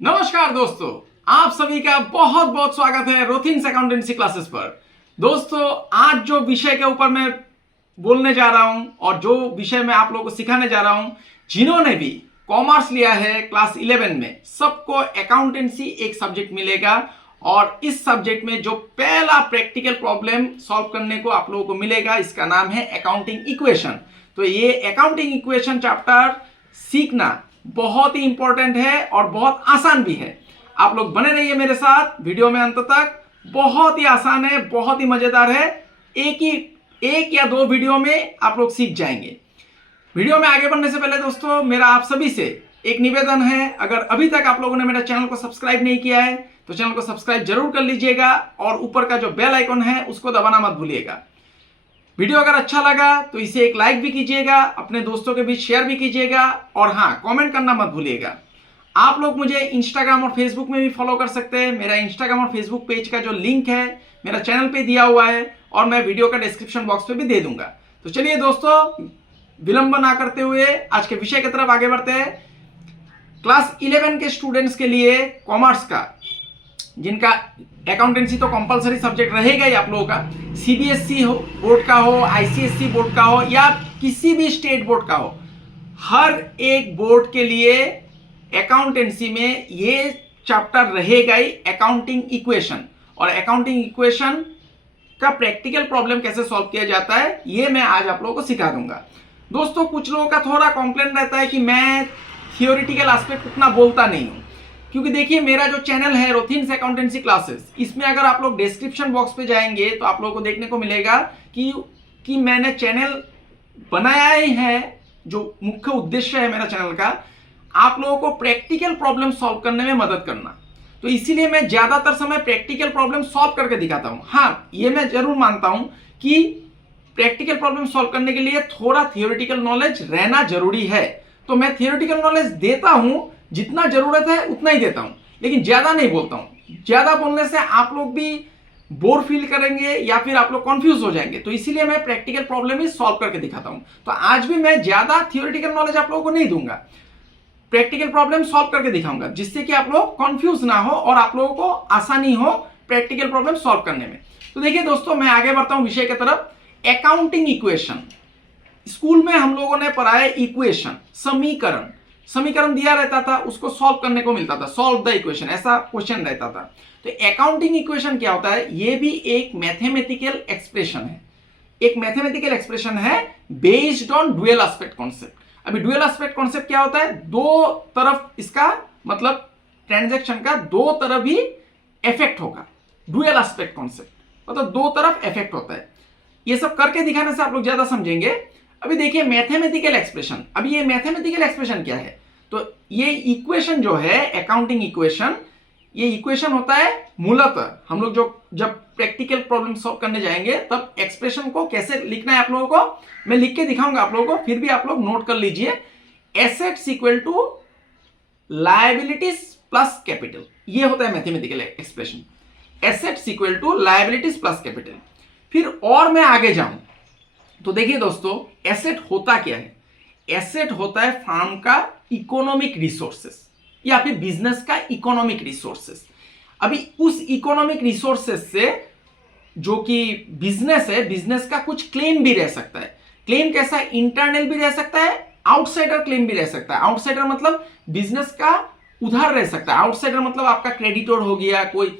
नमस्कार दोस्तों, आप सभी का बहुत बहुत स्वागत है रोथिन्स अकाउंटेंसी क्लासेस पर। दोस्तों, आज जो विषय के ऊपर मैं बोलने जा रहा हूं और जो विषय मैं आप लोगों को सिखाने जा रहा हूं, जिन्होंने भी कॉमर्स लिया है क्लास 11 में, सबको अकाउंटेंसी एक सब्जेक्ट मिलेगा और इस सब्जेक्ट में जो पहला प्रैक्टिकल प्रॉब्लम सॉल्व करने को आप लोगों को मिलेगा, इसका नाम है अकाउंटिंग इक्वेशन। तो ये अकाउंटिंग इक्वेशन चैप्टर सीखना बहुत ही इंपॉर्टेंट है और बहुत आसान भी है। आप लोग बने रहिए मेरे साथ वीडियो में अंत तक। बहुत ही आसान है, बहुत ही मजेदार है। एक या दो वीडियो में आप लोग सीख जाएंगे। वीडियो में आगे बढ़ने से पहले दोस्तों, मेरा आप सभी से एक निवेदन है, अगर अभी तक आप लोगों ने मेरा चैनल को सब्सक्राइब नहीं किया है तो चैनल को सब्सक्राइब जरूर कर लीजिएगा और ऊपर का जो बेल आइकन है उसको दबाना मत भूलिएगा। वीडियो अगर अच्छा लगा तो इसे एक लाइक भी कीजिएगा, अपने दोस्तों के बीच शेयर भी कीजिएगा और हाँ, कमेंट करना मत भूलिएगा। आप लोग मुझे इंस्टाग्राम और फेसबुक में भी फॉलो कर सकते हैं। मेरा इंस्टाग्राम और फेसबुक पेज का जो लिंक है मेरा चैनल पे दिया हुआ है और मैं वीडियो का डिस्क्रिप्शन बॉक्स पे भी दे दूंगा। तो चलिए दोस्तों, विलंब ना करते हुए आज के विषय की तरफ आगे बढ़ते हैं। क्लास 11 के स्टूडेंट्स के लिए कॉमर्स का, जिनका अकाउंटेंसी तो कंपलसरी सब्जेक्ट रहेगा ही आप लोगों का, सीबीएसई बोर्ड का हो, आईसीएसई बोर्ड का हो या किसी भी स्टेट बोर्ड का हो, हर एक बोर्ड के लिए अकाउंटेंसी में ये चैप्टर रहेगा ही, अकाउंटिंग इक्वेशन। और अकाउंटिंग इक्वेशन का प्रैक्टिकल प्रॉब्लम कैसे सॉल्व किया जाता है ये मैं आज आप लोगों को सिखा दूंगा। दोस्तों, कुछ लोगों का थोड़ा कॉम्प्लेन रहता है कि मैं थियोरिटिकल एस्पेक्ट उतना बोलता नहीं हूं, क्योंकि देखिए मेरा जो चैनल है रोथिन्स अकाउंटेंसी क्लासेस, इसमें अगर आप लोग डिस्क्रिप्शन बॉक्स पे जाएंगे तो आप लोगों को देखने को मिलेगा कि मैंने चैनल बनाया ही है। जो मुख्य उद्देश्य है मेरा चैनल का, आप लोगों को प्रैक्टिकल प्रॉब्लम सॉल्व करने में मदद करना। तो इसीलिए मैं ज्यादातर समय प्रैक्टिकल प्रॉब्लम सॉल्व करके दिखाता हूं। हाँ, ये मैं जरूर मानता हूं कि प्रैक्टिकल प्रॉब्लम सॉल्व करने के लिए थोड़ा थियोरिटिकल नॉलेज रहना जरूरी है। तो मैं थियोरिटिकल नॉलेज देता हूं, जितना जरूरत है उतना ही देता हूं, लेकिन ज्यादा नहीं बोलता हूं। ज्यादा बोलने से आप लोग भी बोर फील करेंगे या फिर आप लोग कंफ्यूज हो जाएंगे। तो इसीलिए मैं प्रैक्टिकल प्रॉब्लम ही सॉल्व करके दिखाता हूं। तो आज भी मैं ज्यादा थियोरिटिकल नॉलेज आप लोगों को नहीं दूंगा, प्रैक्टिकल प्रॉब्लम सॉल्व करके दिखाऊंगा, जिससे कि आप लोग कंफ्यूज ना हो और आप लोगों को आसानी हो प्रैक्टिकल प्रॉब्लम सॉल्व करने में। तो देखिए दोस्तों, मैं आगे बढ़ता हूं विषय की तरफ। अकाउंटिंग इक्वेशन, स्कूल में हम लोगों ने पढ़ा है इक्वेशन, समीकरण दिया रहता था, उसको सॉल्व करने को मिलता था, सॉल्व द इक्वेशन, ऐसा क्वेश्चन रहता था। तो अकाउंटिंग इक्वेशन क्या होता है? ये भी एक मैथमेटिकल एक्सप्रेशन है, एक मैथमेटिकल एक्सप्रेशन है based on dual aspect concept. अभी डुअल एस्पेक्ट कॉन्सेप्ट क्या होता है? दो तरफ इसका मतलब ट्रांजैक्शन का दो तरफ ही इफेक्ट होगा। डुअल एस्पेक्ट कॉन्सेप्ट मतलब दो तरफ इफेक्ट होता है। ये सब करके दिखाने से आप लोग ज्यादा समझेंगे। अभी देखिए मैथमेटिकल एक्सप्रेशन, अभी ये मैथमेटिकल एक्सप्रेशन क्या है? तो ये इक्वेशन जो है अकाउंटिंग इक्वेशन, ये इक्वेशन होता है मूलतः हम लोग जो जब प्रैक्टिकल प्रॉब्लम सॉल्व करने जाएंगे तब एक्सप्रेशन को कैसे लिखना है आप लोगों को मैं लिख के दिखाऊंगा आप लोगों को, फिर भी आप लोग नोट कर लीजिए। Assets equal to liabilities plus capital, ये होता है mathematical expression. Assets equal to liabilities plus capital. फिर और मैं आगे जाऊं तो देखिए दोस्तों, एसेट होता क्या है? एसेट होता है फार्म का इकोनॉमिक रिसोर्सेस या फिर बिजनेस का इकोनॉमिक रिसोर्सेस। अभी उस इकोनॉमिक रिसोर्सेस से जो कि बिजनेस है, बिजनेस का कुछ क्लेम भी रह सकता है। क्लेम कैसा? इंटरनल भी रह सकता है, आउटसाइडर क्लेम भी रह सकता है। आउटसाइडर मतलब बिजनेस का उधार रह सकता है। आउटसाइडर मतलब आपका क्रेडिटर हो गया, कोई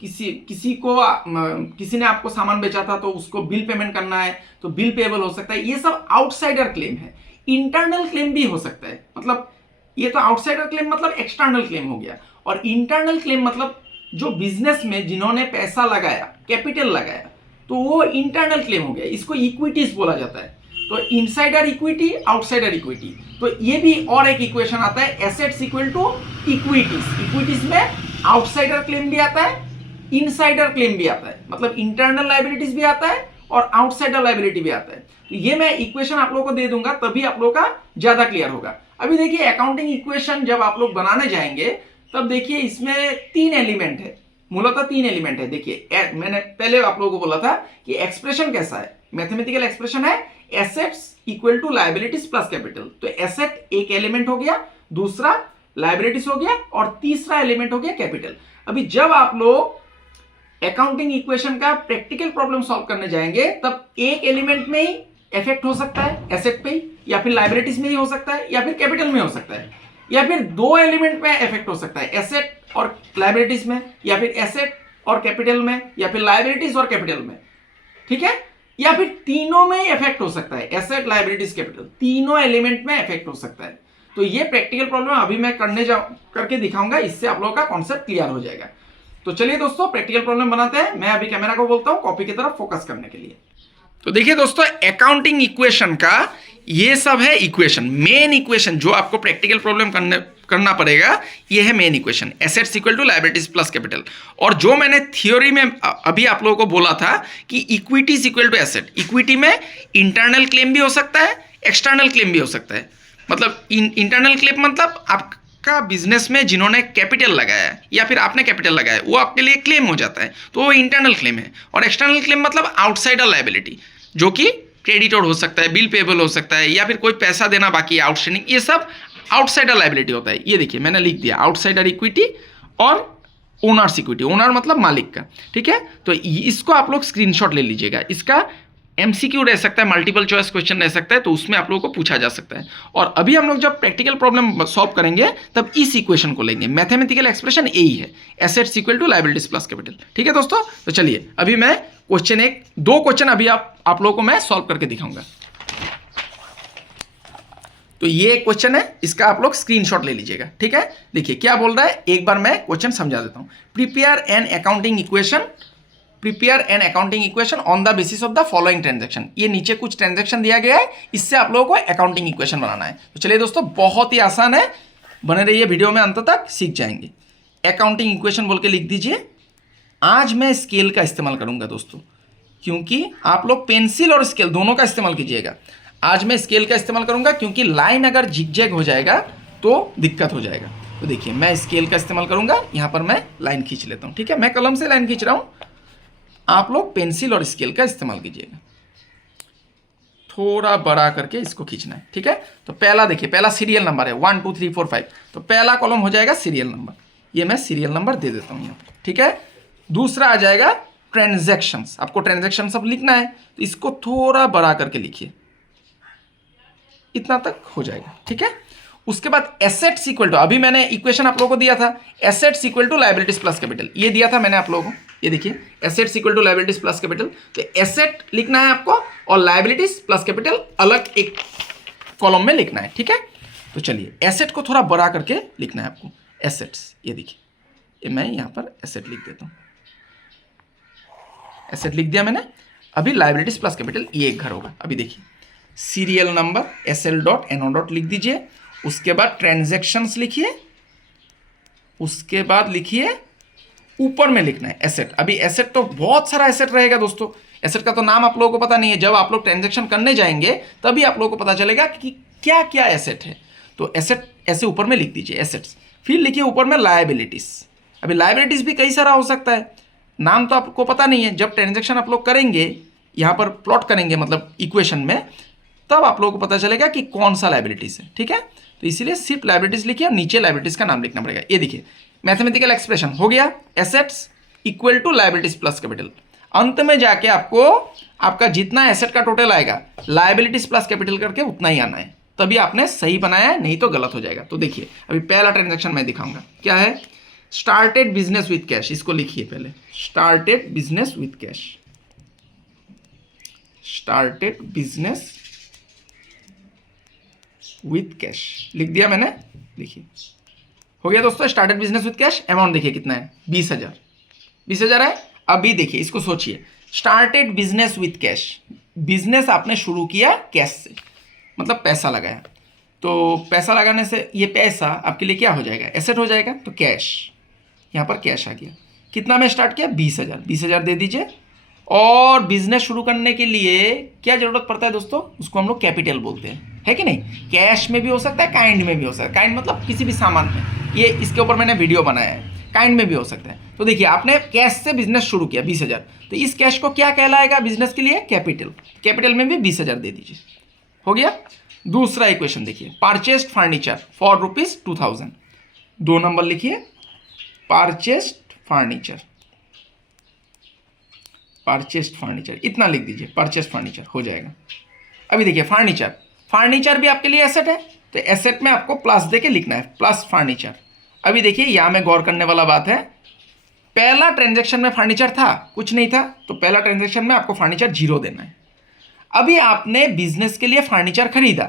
किसी ने आपको सामान बेचा था तो उसको बिल पेमेंट करना है तो बिल पेबल हो सकता है। ये सब आउटसाइडर क्लेम है। इंटरनल क्लेम भी हो सकता है, मतलब ये तो आउटसाइडर क्लेम मतलब एक्सटर्नल क्लेम हो गया। और इंटरनल क्लेम मतलब जो बिजनेस में जिन्होंने पैसा लगाया, कैपिटल लगाया, तो वो इंटरनल क्लेम हो गया। इसको इक्विटीज बोला जाता है। तो इनसाइडर इक्विटी, आउटसाइडर इक्विटी। तो ये भी और एक इक्वेशन आता है, assets equal to equities. Equities में आउटसाइडर क्लेम भी आता है, इनसाइडर क्लेम भी आता है, मतलब इंटरनल लायबिलिटीज भी आता है और आउटसाइडर लायबिलिटी भी आता है। तो ये मैं इक्वेशन आप लोगों को दे दूंगा, तभी आप लोगों का ज्यादा क्लियर होगा। अभी देखिए अकाउंटिंग इक्वेशन जब आप लोग बनाने जाएंगे तब देखिए इसमें तीन एलिमेंट है, मूलतः तीन एलिमेंट है। देखिए मैंने पहले आप लोगों को बोला था कि एक्सप्रेशन कैसा है, मैथमेटिकल एक्सप्रेशन है assets equal to liabilities plus capital. तो एसेट एक एलिमेंट हो गया, दूसरा लायबिलिटीज हो गया, और तीसरा एलिमेंट हो गया कैपिटल। अभी जब आप लोग अकाउंटिंग इक्वेशन का प्रैक्टिकल प्रॉब्लम सॉल्व करने जाएंगे तब एक एलिमेंट में ही इफेक्ट हो सकता है, एसेट पे ही, या फिर लायबिलिटीज में ही हो सकता है, या फिर कैपिटल में हो सकता है, या फिर दो एलिमेंट में इफेक्ट हो सकता है, एसेट और लायबिलिटीज में, या फिर एसेट और कैपिटल में, या फिर लायबिलिटीज और कैपिटल में, ठीक है, या फिर तीनों में इफेक्ट हो सकता है, एसेट लायबिलिटीज कैपिटल तीनों एलिमेंट में इफेक्ट हो सकता है। तो ये प्रैक्टिकल प्रॉब्लम अभी मैं करके दिखाऊंगा, इससे आप लोगों का कॉन्सेप्ट क्लियर हो जाएगा। तो चलिए दोस्तों प्रैक्टिकल प्रॉब्लम बनाते हैं। मैं अभी कैमरा को बोलता हूं कॉपी की तरफ फोकस करने के लिए। तो देखिए दोस्तों, अकाउंटिंग इक्वेशन का ये सब है इक्वेशन, मेन इक्वेशन जो आपको प्रैक्टिकल प्रॉब्लम करना पड़ेगा, ये है main equation, assets equal to liabilities plus capital. और जो मैंने थ्योरी में अभी आप लोगों को बोला था कि equity is equal to asset, equity में इंटरनल क्लेम भी हो सकता है, एक्सटर्नल क्लेम भी हो सकता है। मतलब इंटरनल क्लेम मतलब आपका बिजनेस में जिन्होंने कैपिटल लगाया है या फिर आपने कैपिटल लगाया है वो आपके लिए क्लेम हो जाता है, तो वो इंटरनल क्लेम है। और एक्सटर्नल क्लेम मतलब आउटसाइडर लायबिलिटी, जो कि क्रेडिटर हो सकता है, बिल पेबल हो सकता है, या फिर कोई पैसा देना बाकी है आउटस्टैंडिंग, ये सब आउटसाइडर लायबिलिटी होता है। ये देखिए मैंने लिख दिया आउटसाइडर इक्विटी और ओनर्स इक्विटी, ओनर मतलब मालिक का, ठीक है। तो इसको आप लोग स्क्रीनशॉट ले लीजिएगा, इसका एमसीक्यू रह सकता है, मल्टीपल चॉइस क्वेश्चन रह सकता है, तो उसमें आप लोगों को पूछा जा सकता है। और अभी हम लोग जब प्रैक्टिकल प्रॉब्लम सॉल्व करेंगे तब इस इक्वेशन को लेंगे, मैथमेटिकल एक्सप्रेशन यही है, assets equal to liabilities plus capital, ठीक है दोस्तों। तो चलिए अभी मैं दो क्वेश्चन अभी आप लोगों को मैं सॉल्व करके दिखाऊंगा। तो ये एक क्वेश्चन है, इसका आप लोग स्क्रीनशॉट ले लीजिएगा, ठीक है। देखिए क्या बोल रहा है, एक बार मैं क्वेश्चन समझा देता हूं। Prepare an accounting equation on the basis of the following transaction. ये नीचे कुछ ट्रांजैक्शन दिया गया है, इससे आप लोगों को अकाउंटिंग इक्वेशन बनाना है। तो चलिए दोस्तों, बहुत ही आसान है, बने रहिए वीडियो में अंत तक, सीख जाएंगे। अकाउंटिंग इक्वेशन बोल के लिख दीजिए। आज मैं स्केल का इस्तेमाल करूंगा दोस्तों, क्योंकि आप लोग पेंसिल और स्केल दोनों का इस्तेमाल कीजिएगा। आज मैं स्केल का इस्तेमाल करूंगा क्योंकि लाइन अगर जिगजैग हो जाएगा तो दिक्कत हो जाएगा। तो देखिए मैं स्केल का इस्तेमाल करूंगा, यहां पर मैं लाइन खींच लेता हूं, ठीक है। मैं कलम से लाइन खींच रहा हूं, आप लोग पेंसिल और स्केल का इस्तेमाल कीजिएगा। थोड़ा बड़ा करके इसको खींचना है, ठीक है। तो पहला देखिए, पहला सीरियल नंबर है 1 2 3 4 5, तो पहला कॉलम हो जाएगा सीरियल नंबर, ये मैं सीरियल नंबर दे देता हूं यहाँ पर, ठीक है। दूसरा आ जाएगा ट्रांजैक्शंस, आपको ट्रांजैक्शन सब लिखना है, तो इसको थोड़ा बड़ा करके लिखिए, इतना तक हो जाएगा, ठीक है। उसके बाद एसेट्स इक्वल टू, अभी मैंने इक्वेशन आप लोगों को दिया था, assets equal to liabilities plus capital, ये दिया था मैंने आप लोगों को, ये देखिए assets equal to liabilities plus capital. तो एसेट लिखना है आपको और लायबिलिटीज प्लस कैपिटल अलग एक कॉलम में लिखना है, ठीक है। तो चलिए एसेट को थोड़ा बड़ा करके लिखना है आपको, एसेट्स, ये देखिए मैं यहाँ पर एसेट लिख देता हूँ, एसेट लिख दिया मैंने। अभी लायबिलिटीज प्लस कैपिटल ये एक घर होगा। अभी देखिए serial number SL dot NO dot लिख दीजिए, उसके बाद ट्रांजैक्शंस लिखिए, उसके बाद लिखिए ऊपर में लिखना है एसेट। अभी एसेट तो बहुत सारा एसेट रहेगा दोस्तों, एसेट का तो नाम आप लोगों को पता नहीं है, जब आप लोग ट्रांजैक्शन करने जाएंगे तभी आप लोगों को पता चलेगा कि क्या क्या एसेट है। तो एसेट ऐसे ऊपर में लिख दीजिए एसेट्स, फिर लिखिए ऊपर में लायबिलिटीज। अभी लायबिलिटीज भी कई सारा हो सकता है, नाम तो आपको पता नहीं है। जब ट्रांजैक्शन आप लोग करेंगे, यहाँ पर प्लॉट करेंगे मतलब इक्वेशन में, तब आप लोगों को पता चलेगा कि कौन सा लायबिलिटीज है, ठीक है। तो इसीलिए सिर्फ लायबिलिटीज लिखिए और नीचे लायबिलिटीज का नाम लिखना पड़ेगा। ये देखिए मैथमेटिकल एक्सप्रेशन हो गया, assets equal to liabilities plus capital. अंत में जाके आपको आपका जितना एसेट का टोटल आएगा लायबिलिटीज प्लस कैपिटल करके उतना ही आना है, तभी आपने सही बनाया है, नहीं तो गलत हो जाएगा। तो देखिए अभी पहला ट्रांजेक्शन मैं दिखाऊंगा, क्या है, स्टार्टेड बिजनेस विथ कैश, इसको लिखिए पहले, started business with cash, started business with cash लिख दिया मैंने। देखिए हो गया दोस्तों, started business with cash. Amount देखिए कितना है, 20,000, 20,000 है। अभी देखिए इसको सोचिए, started business with cash, business आपने शुरू किया कैश से, मतलब पैसा लगाया, तो पैसा लगाने से ये पैसा आपके लिए क्या हो जाएगा, एसेट हो जाएगा। तो कैश, यहाँ पर कैश आ गया। कितना में स्टार्ट किया, 20,000, 20,000 दे दीजिए। और बिजनेस शुरू करने के लिए क्या जरूरत पड़ता है दोस्तों, उसको हम लोग कैपिटल बोलते हैं, है कि नहीं। कैश में भी हो सकता है, काइंड में भी हो सकता है, काइंड मतलब किसी भी सामान में, ये इसके ऊपर मैंने वीडियो बनाया है, काइंड में भी हो सकता है। तो देखिए आपने कैश से बिजनेस शुरू किया 20,000, तो इस कैश को क्या कहलाएगा बिजनेस के लिए, कैपिटल। कैपिटल में भी 20,000 दे दीजिए, हो गया। दूसरा इक्वेशन देखिए, परचेस्ड फर्नीचर फॉर ₹2,000, 2 नंबर लिखिए परचेस्ड फर्नीचर, परचेस्ड फर्नीचर इतना लिख दीजिए, परचेस्ड फर्नीचर हो जाएगा। अभी देखिए फर्नीचर, फर्नीचर भी आपके लिए एसेट है, तो एसेट में आपको प्लस देके लिखना है, प्लस फर्नीचर। अभी देखिए यहाँ में गौर करने वाला बात है, पहला ट्रांजैक्शन में फर्नीचर था, कुछ नहीं था, तो पहला ट्रांजैक्शन में आपको फर्नीचर 0 देना है। अभी आपने बिजनेस के लिए फर्नीचर खरीदा,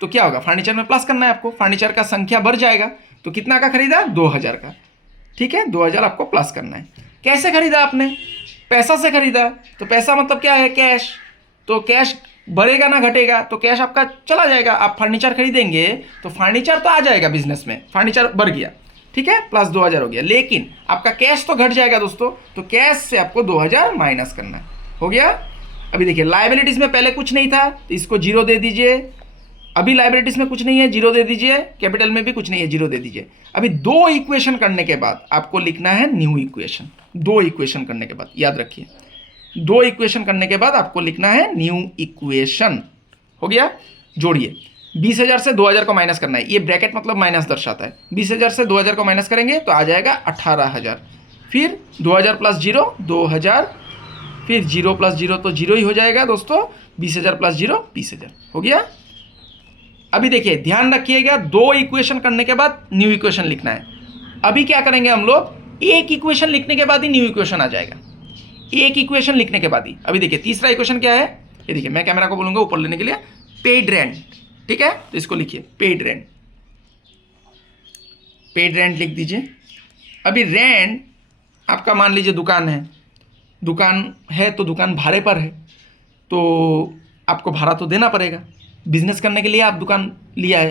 तो क्या होगा, फर्नीचर में प्लस करना है आपको, फर्नीचर का संख्या बढ़ जाएगा। तो कितना का खरीदा, 2000 का, ठीक है, 2000 आपको प्लस करना है। कैसे खरीदा आपने, पैसा से खरीदा, तो पैसा मतलब क्या है, कैश, तो कैश बढ़ेगा ना घटेगा, तो कैश आपका चला जाएगा। आप फर्नीचर खरीदेंगे तो फर्नीचर तो आ जाएगा बिजनेस में, फर्नीचर बढ़ गया, ठीक है, प्लस 2000 हो गया, लेकिन आपका कैश तो घट जाएगा दोस्तों, तो कैश से आपको 2000 माइनस करना है, हो गया। अभी देखिए लाइबिलिटीज में पहले कुछ नहीं था, तो इसको 0 दे दीजिए। अभी लाइबिलिटीज में कुछ नहीं है, 0 दे दीजिए, कैपिटल में भी कुछ नहीं है, 0 दे दीजिए। अभी 2 इक्वेशन करने के बाद आपको लिखना है न्यू इक्वेशन, 2 इक्वेशन करने के बाद, याद रखिए 2 इक्वेशन करने के बाद आपको लिखना है न्यू इक्वेशन, हो गया। जोड़िए, 20000 से 2000 को माइनस करना है, ये ब्रैकेट मतलब माइनस दर्शाता है। 20000 से 2000 को माइनस करेंगे तो आ जाएगा 18000, फिर 2000 प्लस 0 2000, फिर 0 प्लस 0 तो 0 ही हो जाएगा दोस्तों, 20000 प्लस 0 20000, हो गया। अभी देखिए ध्यान रखिएगा, 2 इक्वेशन करने के बाद न्यू इक्वेशन लिखना है। अभी क्या करेंगे हम लोग, एक इक्वेशन लिखने के बाद ही न्यू इक्वेशन आ जाएगा, एक इक्वेशन लिखने के बाद ही। अभी देखिए तीसरा इक्वेशन क्या है, ये देखिए मैं कैमरा को बोलूंगा ऊपर लेने के लिए, पेड रेंट, ठीक है, तो इसको लिखिए पेड रेंट, पेड रेंट लिख दीजिए। अभी रेंट आपका मान लीजिए दुकान है, दुकान है तो दुकान भाड़े पर है, तो आपको भाड़ा तो देना पड़ेगा, बिजनेस करने के लिए आप दुकान लिया है,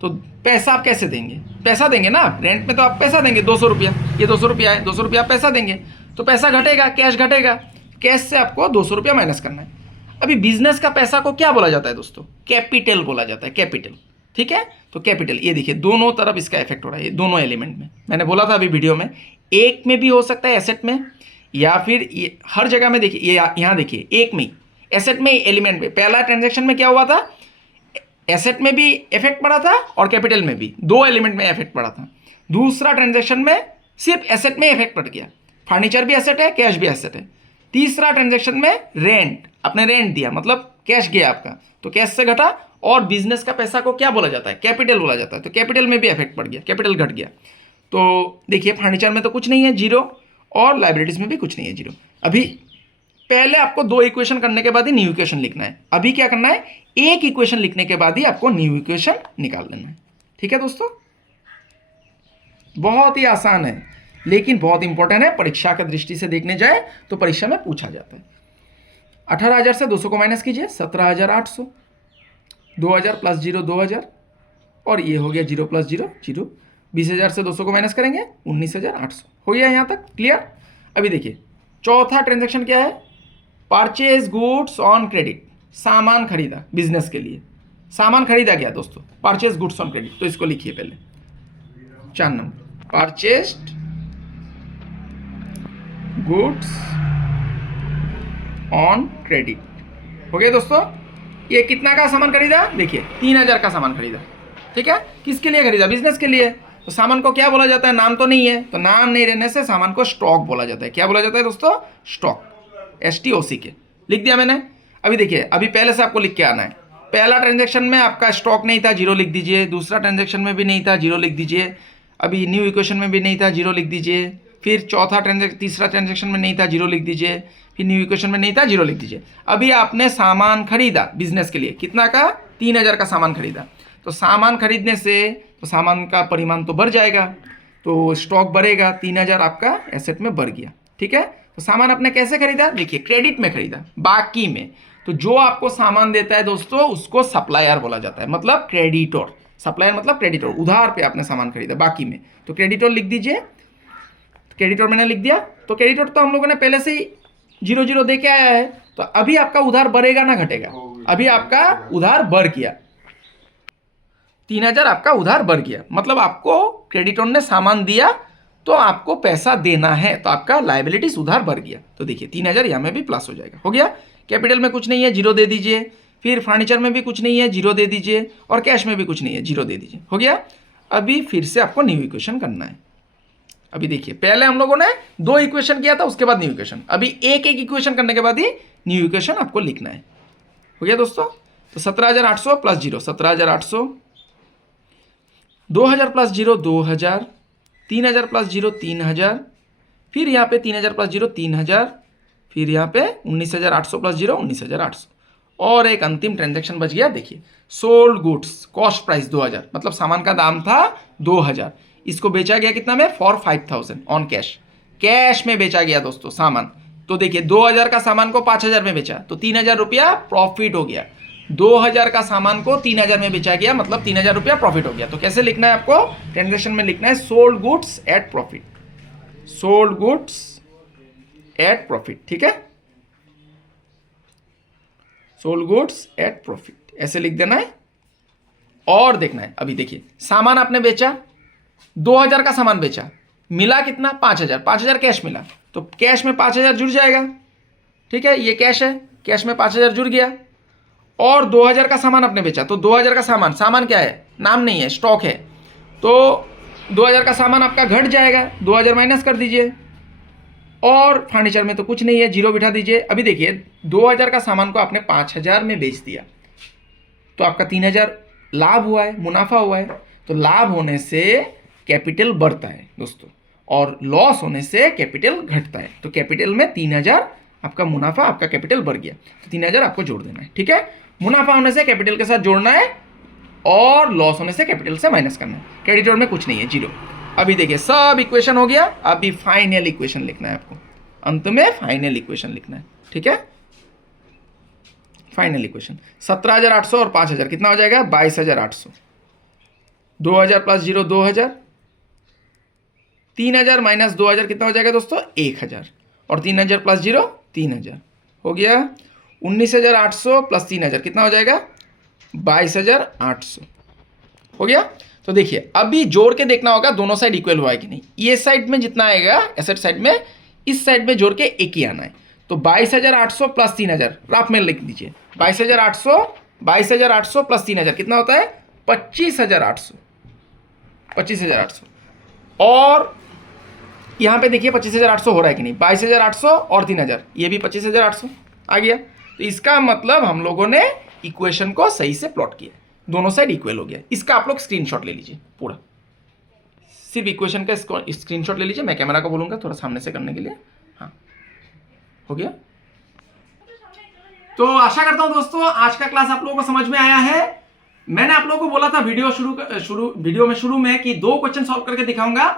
तो पैसा आप कैसे देंगे, पैसा देंगे ना, रेंट में तो आप पैसा देंगे, 200 रुपया, ये 200 रुपया है, 200 रुपया आप पैसा देंगे, तो पैसा घटेगा, कैश घटेगा, कैश से आपको 200 रुपया माइनस करना है। अभी बिजनेस का पैसा को क्या बोला जाता है दोस्तों, कैपिटल बोला जाता है, कैपिटल, ठीक है, तो कैपिटल, ये देखिए दोनों तरफ इसका इफेक्ट हो रहा है, ये दोनों एलिमेंट में, मैंने बोला था अभी वीडियो में, एक में भी हो सकता है एसेट में, या फिर ये हर जगह में देखिए, ये यहाँ देखिए एक में, एसेट में, एलिमेंट में। पहला ट्रांजेक्शन में क्या हुआ था, एसेट में भी इफेक्ट पड़ा था और कैपिटल में भी, 2 एलिमेंट में इफेक्ट पड़ा था। दूसरा ट्रांजेक्शन में सिर्फ एसेट में इफेक्ट पड़ गया, फर्नीचर भी एसेट है, कैश भी एसेट है। तीसरा ट्रांजेक्शन में रेंट, आपने रेंट दिया मतलब कैश गया आपका, तो कैश से घटा, और बिजनेस का पैसा को क्या बोला जाता है, कैपिटल बोला जाता है, तो कैपिटल में भी इफेक्ट पड़ गया, कैपिटल घट गया। तो देखिए फर्नीचर में तो कुछ नहीं है 0, और लाइबिलिटीज में भी कुछ नहीं है 0। अभी पहले आपको 2 इक्वेशन करने के बाद ही न्यू इक्वेशन लिखना है, अभी क्या करना है, एक इक्वेशन लिखने के बाद ही आपको न्यू इक्वेशन निकाल लेना है, ठीक है दोस्तों। बहुत ही आसान है, लेकिन बहुत इंपॉर्टेंट है, परीक्षा की दृष्टि से देखने जाए तो परीक्षा में पूछा जाता है। 18000 से 200 को माइनस कीजिए, 17800, 2000 प्लस 0 2000, और ये हो गया 0 प्लस 0 0, 20000 से 200 को माइनस करेंगे 19800, हो गया यहाँ तक क्लियर। अभी देखिए चौथा ट्रांजेक्शन क्या है, परचेज गुड्स ऑन क्रेडिट, सामान खरीदा बिजनेस के लिए, सामान खरीदा गया दोस्तों, परचेज गुड्स ऑन क्रेडिट, तो इसको लिखिए पहले 4 number, purchased goods on credit, हो गया दोस्तों। ये कितना का सामान खरीदा, देखिए 3000 का सामान खरीदा, ठीक है, किसके लिए खरीदा, बिजनेस के लिए। तो सामान को क्या बोला जाता है, नाम तो नहीं है, तो नाम नहीं रहने से सामान को स्टॉक बोला जाता है। क्या बोला जाता है दोस्तों, स्टॉक, STOCK लिख दिया मैंने। अभी देखिए, अभी पहले से आपको लिख के आना है, पहला ट्रांजैक्शन में आपका स्टॉक नहीं था, 0 लिख दीजिए, दूसरा ट्रांजैक्शन में भी नहीं था, 0 लिख दीजिए, अभी न्यू इक्वेशन में भी नहीं था, 0 लिख दीजिए, फिर तीसरा ट्रांजैक्शन में नहीं था, 0 लिख दीजिए, फिर न्यू इक्वेशन में नहीं था, 0 लिख दीजिए। अभी आपने सामान खरीदा बिजनेस के लिए, कितना का, 3000 का सामान खरीदा, तो सामान खरीदने से तो सामान का परिमाण तो बढ़ जाएगा, तो स्टॉक बढ़ेगा, 3000 आपका एसेट में बढ़ गया, ठीक है। तो सामान आपने कैसे खरीदा, देखिए क्रेडिट में खरीदा, बाकी में। तो जो आपको सामान देता है दोस्तों उसको सप्लायर बोला जाता है, मतलब क्रेडिटर, सप्लायर मतलब क्रेडिटर, उधार पे आपने सामान खरीदा बाकी में, तो क्रेडिटर लिख दीजिए। क्रेडिटर मैंने लिख दिया, तो क्रेडिटर तो हम लोगों ने पहले से ही 0 दे के आया है, तो अभी आपका उधार बढ़ेगा ना घटेगा, अभी आपका उधार बढ़ गया, 3000 आपका उधार बढ़ गया, मतलब आपको क्रेडिटर ने सामान दिया तो आपको पैसा देना है, तो आपका लायबिलिटीज उधार बढ़ गया। तो देखिए 3000 यहाँ में भी प्लस हो जाएगा, हो गया। कैपिटल में कुछ नहीं है, 0 दे दीजिए, फिर फर्नीचर में भी कुछ नहीं है, 0 दे दीजिए, और कैश में भी कुछ नहीं है, 0 दे दीजिए, हो गया। अभी फिर से आपको न्यू इक्वेशन करना है। अभी देखिए, पहले हम लोगों ने 2 इक्वेशन किया था, उसके बाद न्यू इक्वेशन। अभी एक एक इक्वेशन करने के बाद ही न्यू इक्वेशन आपको लिखना है। हो गया दोस्तों? तो 17,800 प्लस 0 17,800, 2,000 प्लस 0 2,000, 3,000 प्लस 0 3,000, फिर यहाँ पे 3,000 प्लस 0 3,000, फिर यहाँ पे 19,800 प्लस 0 19,800, और एक अंतिम ट्रांजैक्शन बच गया। देखिए, सोल्ड गुड्स कॉस्ट प्राइस 2,000, मतलब सामान का दाम था 2,000, इसको बेचा गया कितना में? For 5,000 on cash. कैश में बेचा गया दोस्तों सामान। तो देखिए, 2,000 का सामान को 5,000 में बेचा तो 3,000 रुपया प्रॉफिट हो गया। 2,000 का सामान को 3,000 में बेचा गया, मतलब 3,000 रुपया प्रॉफिट हो गया। तो कैसे लिखना है आपको? ट्रांजैक्शन में लिखना है sold goods at profit, sold goods at profit. ठीक है, सोल्ड गुड्स एट प्रॉफिट ऐसे लिख देना है। और देखना है, अभी देखिए, सामान आपने बेचा, 2,000 का सामान बेचा, मिला कितना? 5,000। 5,000 कैश मिला, तो कैश में 5,000 जुड़ जाएगा। ठीक है, ये कैश है, कैश में 5,000 जुड़ गया। और 2,000 का सामान आपने बेचा, तो 2,000 का सामान क्या है? नाम नहीं है, स्टॉक है। तो 2,000 का सामान आपका घट जाएगा, 2,000 माइनस कर दीजिए। और फर्नीचर में तो कुछ नहीं है, 0 बिठा दीजिए। अभी देखिए, 2,000 का सामान को आपने 5,000 में बेच दिया, तो आपका 3,000 लाभ हुआ है, मुनाफा हुआ है। तो लाभ होने से कैपिटल बढ़ता है दोस्तों, और लॉस होने से कैपिटल घटता है। तो कैपिटल में 3,000 आपका मुनाफा, आपका कैपिटल बढ़ गया, तो 3,000 आपको जोड़ देना है। ठीक है, मुनाफा होने से कैपिटल के साथ जोड़ना है, और लॉस होने से कैपिटल से माइनस करना है। क्रेडिटर में कुछ नहीं है, 0। अभी देखिए, सब इक्वेशन हो गया। अभी फाइनल इक्वेशन लिखना है आपको, अंत में फाइनल इक्वेशन लिखना है। ठीक है, फाइनल इक्वेशन 17,800 और 5,000 कितना हो जाएगा? 22,800। 2,000 प्लस 0 2,000, 3,000 माइनस 2,000 कितना हो जाएगा दोस्तों? 1,000, और 3,000 प्लस 0 3,000 हो गया। 19,800 प्लस 3,000 कितना हो जाएगा? 22,800 हो गया। तो देखिए, अभी जोड़ के देखना होगा दोनों साइड इक्वल हुआ है कि नहीं। ये साइड में जितना आएगा एसेट साइड में, इस साइड में जोड़ के एक ही आना है। तो 22,800 प्लस 3,000 राफ में लिख दीजिए। 22,800 प्लस 3,000 कितना होता है? 25,800। 25,800, और यहाँ पे देखिए 25,800 हो रहा है कि नहीं। 22,800 और 3,000, ये भी 25,800 आ गया। तो इसका मतलब हम लोगों ने इक्वेशन को सही से प्लॉट किया, दोनों साइड इक्वल हो गया। इसका आप लोग स्क्रीनशॉट ले लीजिए, पूरा सिर्फ इक्वेशन का स्क्रीनशॉट ले लीजिए। मैं कैमरा को बोलूँगा थोड़ा सामने से करने के लिए। हाँ, हो गया। तो आशा करता हूं दोस्तों आज का क्लास आप लोगों को समझ में आया है। मैंने आप लोगों को बोला था वीडियो में शुरू में कि 2 क्वेश्चन सॉल्व करके दिखाऊंगा,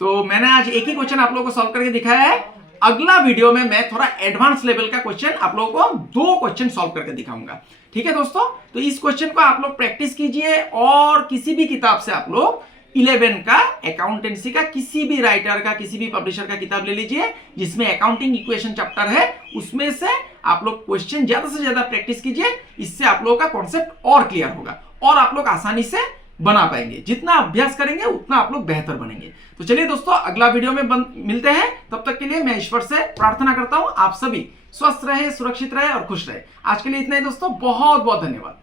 तो मैंने आज एक ही क्वेश्चन आप लोगों को सॉल्व करके दिखाया है। अगला वीडियो में मैं थोड़ा एडवांस लेवल का क्वेश्चन आप लोगों को 2 क्वेश्चन सॉल्व करके दिखाऊंगा। ठीक है दोस्तों, तो इस क्वेश्चन को आप लोग प्रैक्टिस कीजिए, और किसी भी किताब से आप लोग 11 का अकाउंटेंसी का किसी भी राइटर का, किसी भी पब्लिशर का किताब ले लीजिए जिसमें अकाउंटिंग इक्वेशन चैप्टर है, उसमें से आप लोग क्वेश्चन ज्यादा से ज्यादा प्रैक्टिस कीजिए। इससे आप लोगों का कॉन्सेप्ट और क्लियर होगा, और आप लोग आसानी से बना पाएंगे। जितना अभ्यास करेंगे उतना आप लोग बेहतर बनेंगे। तो चलिए दोस्तों, अगला वीडियो में मिलते हैं। तब तक के लिए मैं ईश्वर से प्रार्थना करता हूं आप सभी स्वस्थ रहे, सुरक्षित रहे और खुश रहे। आज के लिए इतना ही दोस्तों, बहुत बहुत धन्यवाद।